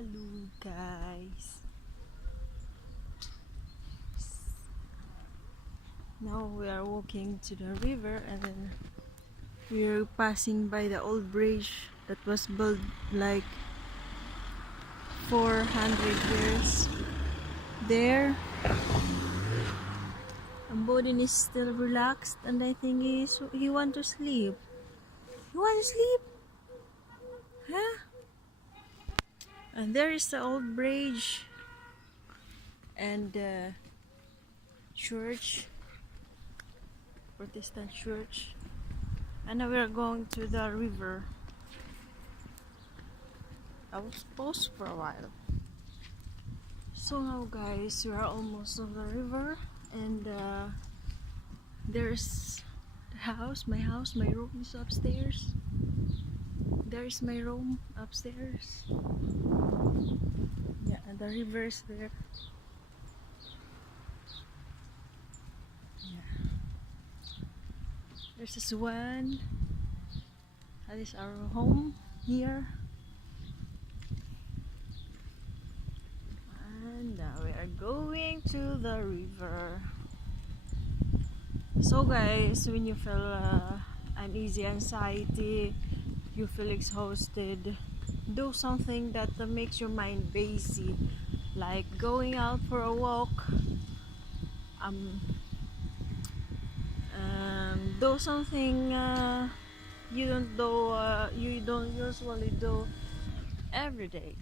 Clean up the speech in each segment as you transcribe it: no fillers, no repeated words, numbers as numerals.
Hello guys. Now we are walking to the river and then we are passing by the old bridge that was built like 400 years there. And Bodin is still relaxed and I think he want to sleep. You want to sleep? Huh? And there is the old bridge and the church, Protestant church. And now we are going to the river. I was paused for a while. So now guys, we are almost on the river and there's the house, my room is upstairs. There's my room upstairs. Yeah, and the river is there. Yeah. There's a swan. That is our home here. And now we are going to the river. So guys, when you feel uneasy, anxiety, you feel exhausted, do something that makes your mind busy, like going out for a walk, do something you don't usually do every day.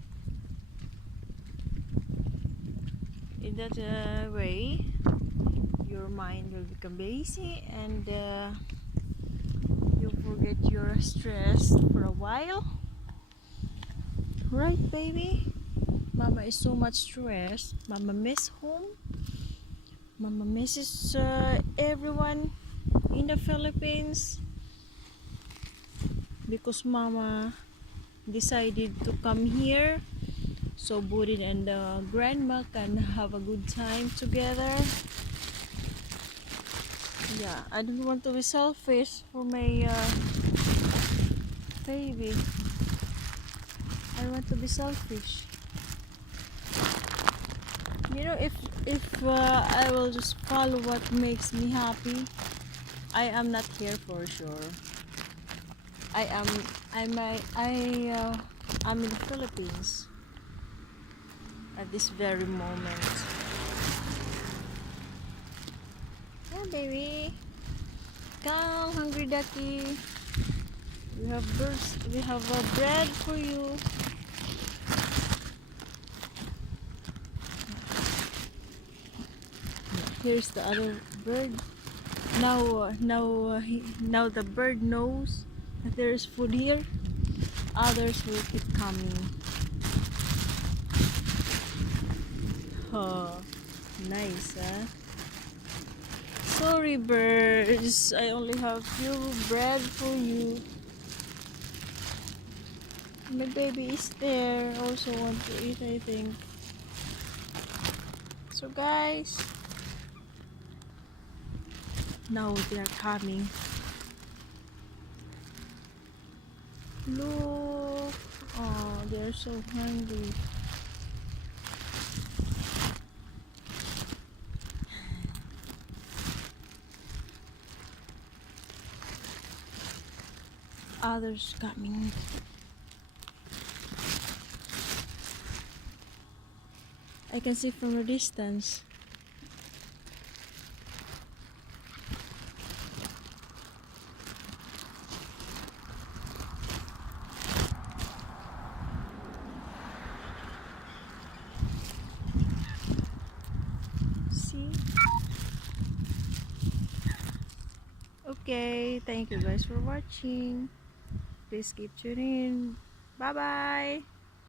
In that way, your mind will become busy and you forget your stress for a while. Right, baby? Mama is so much stressed. Mama miss home. Mama misses everyone in the Philippines because Mama decided to come here so Budin and Grandma can have a good time together. Yeah, I don't want to be selfish for my baby. I want to be selfish. You know, if I will just follow what makes me happy, I am not here for sure. I'm in the Philippines at this very moment. Yeah, baby. Come, hungry ducky. We have bread for you. Here's the other bird. Now the bird knows that there is food here. Others will keep coming. Oh, nice, huh? Sorry, birds. I only have few bread for you. My baby is there. Also want to eat, I think. So, guys, now they are coming. Look. Oh, they're so hungry. Others coming. I can see from a distance. See? Okay, thank you guys for watching. Please keep tuning in. Bye bye.